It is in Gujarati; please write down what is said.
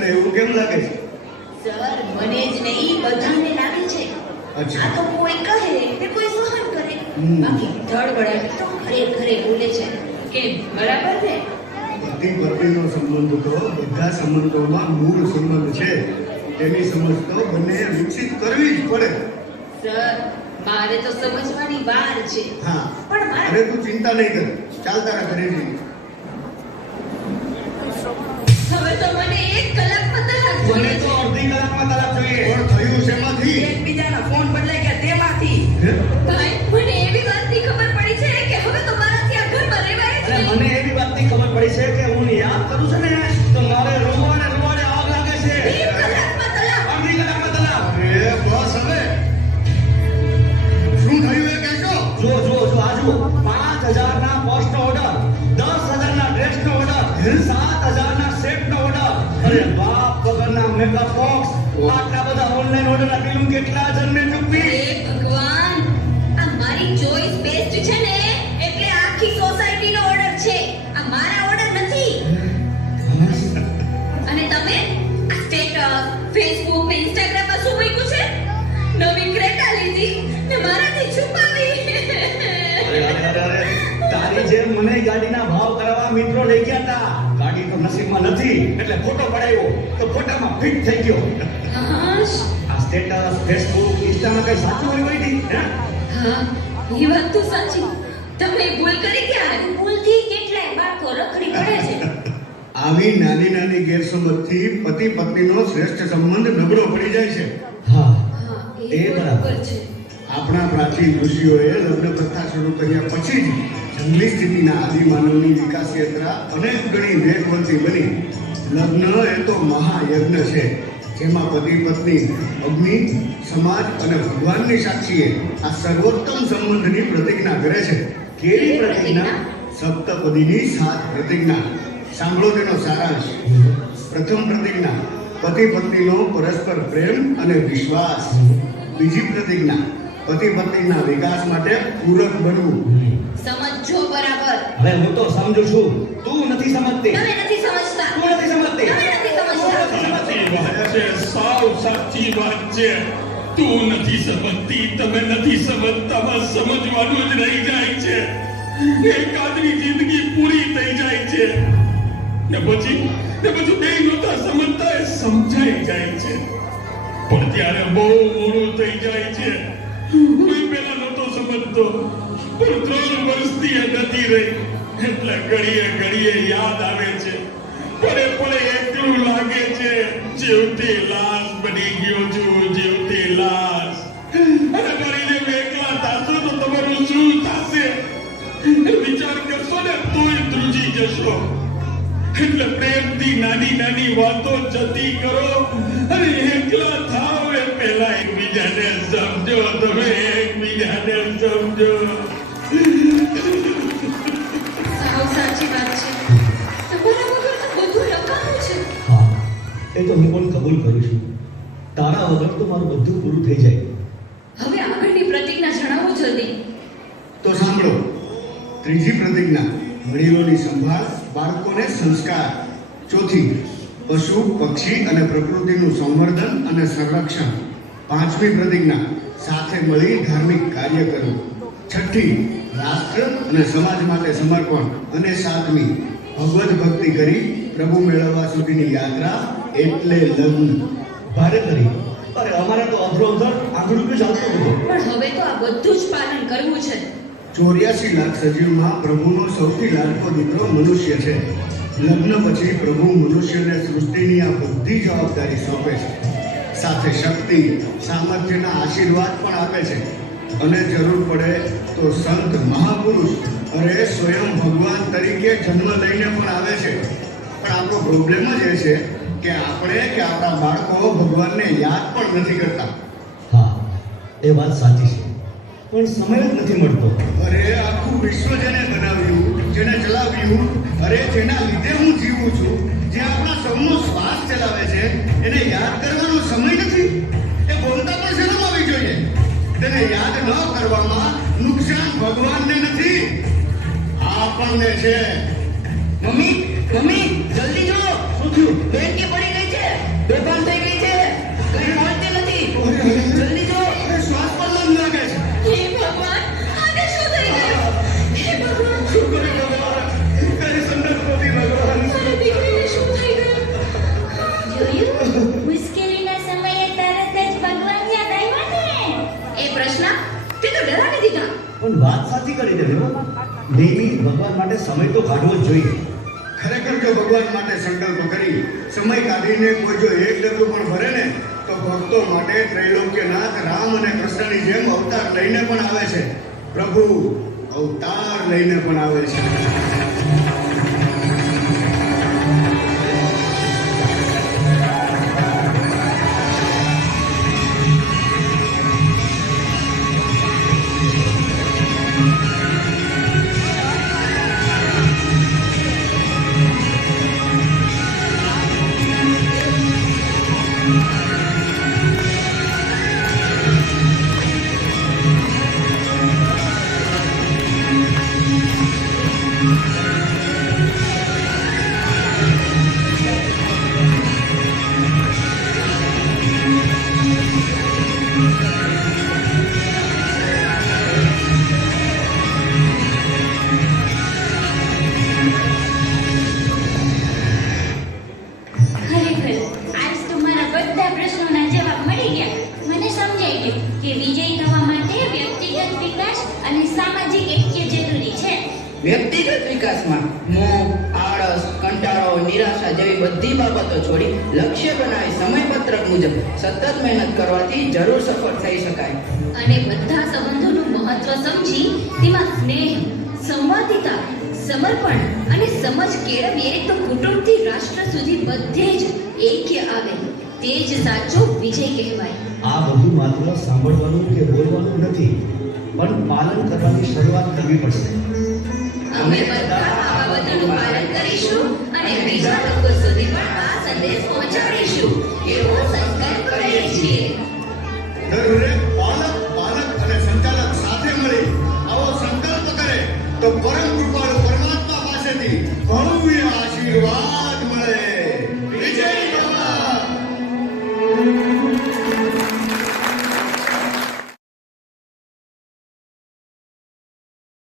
તને એવું કેમ લાગે છે? સર, મને જ નહીં બધાને લાગે છે. અચ્છા. આ તો કોઈ કહે ને કોઈ સહન કરે. બાકી ધડબડાટી તો ઘરે ઘરે બોલે છે. કેમ, બરાબર ને? પતિ પત્નીનો સંબંધ તો બધા સંબંધોમાં મૂળ સંબંધ છે. તેની સમજ તો બંને વિકસિત કરવી જ પડે. સર, મારે તો સમજવાની વાર છે. હા, પણ મારે અરે તું ચિંતા નહીં કર, ચાલ તારા ઘરે જઈએ. હવે તો મને 1 કલાકમાં તલાક મને જોઈએ તો છે. અડધી કલાકમાં તલાક જોઈએ. પણ થયું શેમાંથી? એકબીજાના ફોન બદલાઈ ગયા તેમાંથી. હે? ભાઈ, મને એવી વાતની ખબર પડી છે કે હવે તો મારાથી આ ઘરમાં રહેવાય જ અને નહીં. મને એવી વાતની ખબર પડી છે કે હું યાદ કરું છું ને તો મારે રોવાને રોવાને આગ લાગે છે. 1 કલાકમાં તલાક. અડધી કલાકમાં તલાક. અરે બસ હવે, શું થયું એ કહેશો? જો આજુ 5000 ના પોસ્ટ નો ઓર્ડર, 10000 ના ડ્રેસ નો ઓર્ડર, 7000 ના સેટ નો ઓર્ડર. અરે બાપ વગરના મેકઅપ બોક્સ, આટલા બધા ઓનલાઈન ઓર્ડર ના બિલ કેટલા જણને ચૂકવી? હે ભગવાન, આ મારી ચોઈસ બેસ્ટ છે ને એટલે આખી સોસાયટીનો ઓર્ડર છે. આ મારા ઓર્ડર નથી. અને તમે આ સ્ટેટસ, ફેસબુક ને ઇન્સ્ટાગ્રામ પર શું મૂક્યું છે? નવી ક્રેટા લીધી ને મારાથી છુપાવી. અરે તારી જેમ મને ગાડીના ભાવ કરાવવા મિત્રો લઈ ગયા હતા. ગાડી તો નસીબમાં નથી એટલે ફોટો પડાવ્યો તો ફોટામાં ફિટ થઈ ગયો. હાશ. આ સ્ટેટસ, ફેસબુક, ઇન્સ્ટામાં કઈ સાચું હોય નહીં હે? હા, એ વાત તો સાચી. તમે ભૂલ કરી ગયા. ભૂલથી કેટલાય બાળકો રખડી પડે છે. આવી નાની નાની ગેરસમજથી પતિ પત્નીનો શ્રેષ્ઠ સંબંધ નબળો પડી જાય છે. હા, હા, એ બરાબર છે. આપણા પ્રાચીન ઋષિઓએ લગ્ન પ્રથા શરૂ કર્યા પછી જ જંગલી સ્થિતિના આદિમાનવની વિકાસ યાત્રા અનેક ગણી વેગવંતી બની. લગ્ન એ તો મહાયજ્ઞ છે, જેમાં પતિ પત્ની, અગ્નિ, સમાજ અને ભગવાનની સાક્ષીએ આ સર્વોત્તમ સંબંધની પ્રતિજ્ઞા કરે છે. કેવી પ્રતિજ્ઞા? સપ્તપદીની 7 પ્રતિજ્ઞા. સાંભળો તેનો સારાંશ. પ્રથમ પ્રતિજ્ઞા, પતિ પત્નીનો પરસ્પર પ્રેમ અને વિશ્વાસ. બીજી પ્રતિજ્ઞા, પતિ પત્નીના વિકાસ માટે પૂરક બનવું. સમજો બરાબર. હવે હું તો સમજુ છું, તું નથી સમજતી. તમે નથી સમજતા. તું નથી સમજતી. તમે નથી સમજતા. સાચી વાત છે, સાવ સાચી વાત છે. તું નથી સમજતી, તમે નથી સમજતામાં સમજવાનું જ રહી જાય છે. એકાદની જિંદગી પૂરી થઈ જાય છે ને પછી બે નહોતા સમજતા એ સમજાઈ જાય છે. પણ ત્યારે બહુ મોડું થઈ જાય છે. હું પહેલા નહોતો સમજતો, પણ 3 વર્ષથી એ નથી રહી એટલે ઘડીએ યાદ આવે છે. પડે એકલું લાગે છે. જીવતી લાશ બની ગયો છું, જીવતી લાશ. અને મારી જેમ એકલા થાશો તો તમારું શું થશે? વિચાર કરશો ને તોય ધ્રુજી જશો. એટલે પ્રેમથી નાની નાની વાતો જતી કરો અને એકલા થાવ એ પહેલા એકબીજાને સમજો. તમે એકબીજાને સમજો. સાવ સાચી વાત છે. તમારા વગર તો બધું લખાયું છે. હા, એ તો હું પણ કબૂલ કરું છું. તારા વગર તો મારું બધું પૂરું થઈ જાય. હવે આગળની પ્રતિજ્ઞા જણાવો જલ્દી. તો સાંભળો. ત્રીજી પ્રતિજ્ઞા, વડીલોની સંભાળ, બાળકોને સંસ્કાર. ચોથી, પશુ, પક્ષી અને પ્રકૃતિનું સંવર્ધન અને સંરક્ષણ. પાંચમી પ્રતિજ્ઞા, સાથે મળી ધાર્મિક કાર્ય કરવું. છઠ્ઠી, રાષ્ટ્ર અને સમાજ માટે સમર્પણ. અને સાતમી, ભગવદ ભક્તિ કરી પ્રભુ મેળવવા સુધીની યાત્રા એટલે લગ્ન. ભારે કરી. અરે અમારે તો અધરો અધર આંગળું પે ચાલતો હતો. પણ હવે તો આ બધું જ પાલન કરવું છે. 84 લાખ સજીવમાં પ્રભુનો સૌથી લાડકો દીકરો મનુષ્ય છે. લગ્ન પછી પ્રભુ મનુષ્યને સૃષ્ટિની આ બધી જવાબદારી સોંપે છે. સાથે શક્તિ, સામર્થ્યના આશીર્વાદ પણ આપે છે. અને જરૂર પડે તો સંત, મહાપુરુષ, અરે સ્વયં ભગવાન તરીકે જન્મ લઈને પણ આવે છે. પણ આપણો પ્રોબ્લેમ જ એ છે કે આપણે કે આપણા બાળકો ભગવાનને યાદ પણ નથી કરતા. હા, એ વાત સાચી છે, પણ સમય જ નથી મળતો. અરે આખું વિશ્વ જેને બનાવ્યું, જેને ચલાવ્યું, અરે જેના લીધે હું જીવું છું, જે આપણા સૌનો શ્વાસ ચલાવે છે, એને યાદ કરવાનો સમય નથી. એ બોલતા પણ શરમ આવી જોઈએ. તેને યાદ ન કરવામાં નુકસાન ભગવાનને નથી, આપણને છે. મમ્મી જલ્દી જો, શું થયું? બેનકી પડી ગઈ છે, બેભાન થઈ ગઈ છે, કઈ બોલતી નથી. જલ્દી જો. શ્વાસ પર લગ લાગે છે. હે ભગવાન આને શું થઈ ગયું હે ભગવાન શું કરે ભગવાન? તારી સંદેશ નથી ભગવાન. મારી દીકરીને શું થઈ ગયું જોયું મુશ્કેલીના સમયે તરત જ ભગવાન યાદ આવ્યા ને. એ પ્રશ્ન તે તો ડરાવી દીધા પણ વાત સાચી કરી દે દેવો. દેવી ભગવાન માટે સમય તો કાઢવો જ જોઈએ. ખરેખર જો ભગવાન માટે સંકલ્પ કરી સમય કાઢીને કોઈ જો એક ડગલું પણ ભરે ને તો ભક્તો માટે ત્રૈલોક્યનાથ રામ અને કૃષ્ણની જેમ અવતાર લઈને પણ આવે છે. પ્રભુ અવતાર લઈને પણ આવે છે. ખરેખર આજ તો મારા બધા પ્રશ્નોના જવાબ મળી ગયા. મને સમજાઈ ગયું કે વિજય થવા માટે વ્યક્તિગત વિકાસ અને સામાજિક ઐક્ય જરૂરી છે. વ્યક્તિગત વિકાસમાં મોહ, આળસ, કંટાળો, નિરાશા જેવી બધી બાબતો છોડી લક્ષ્ય બનાવી સમયપત્રક મુજબ સતત મહેનત કરવાથી જરૂર સફળ થઈ શકાય. અને બધા સંબંધોનું મહત્વ સમજી તેમાં સ્નેહ સંવાદિતા સમર્પણ અને સમજ કેળવીએ તો કુટુંબથી રાષ્ટ્ર સુધી બધે જ ઐક્ય આવે તે જ સાચો વિજય કહેવાય. આ બધું માત્ર સાંભળવાનું કે બોલવાનું નથી, પણ પાલન કરવાની શરૂઆત કરવી પડશે. અમે બધા આ બાબતોનું પાલન કરીશું અને બીજા લોકો સુધી પણ આ સંદેશ પહોંચાડીશું એવો સંકલ્પ કરીએ છીએ. દરેક પાલક અને સંચાલક સાથે મળી આવો સંકલ્પ કરે તો પરમ કૃપાળુ પરમાત્મા પાસેથી ભવ્ય આશીર્વાદ